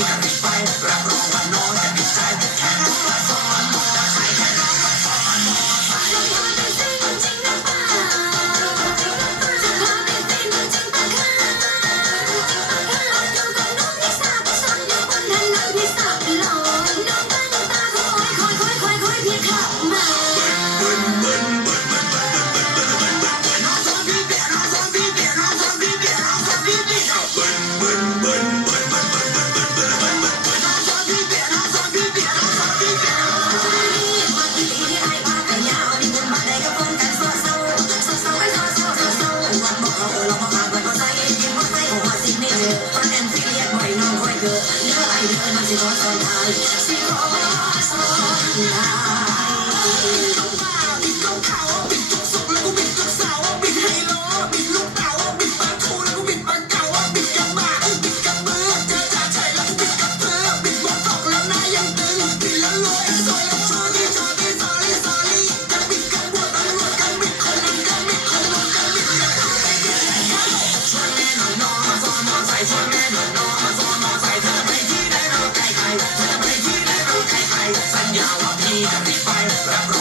Thank you. I'm my divorce and I Speak for all my soul Bye.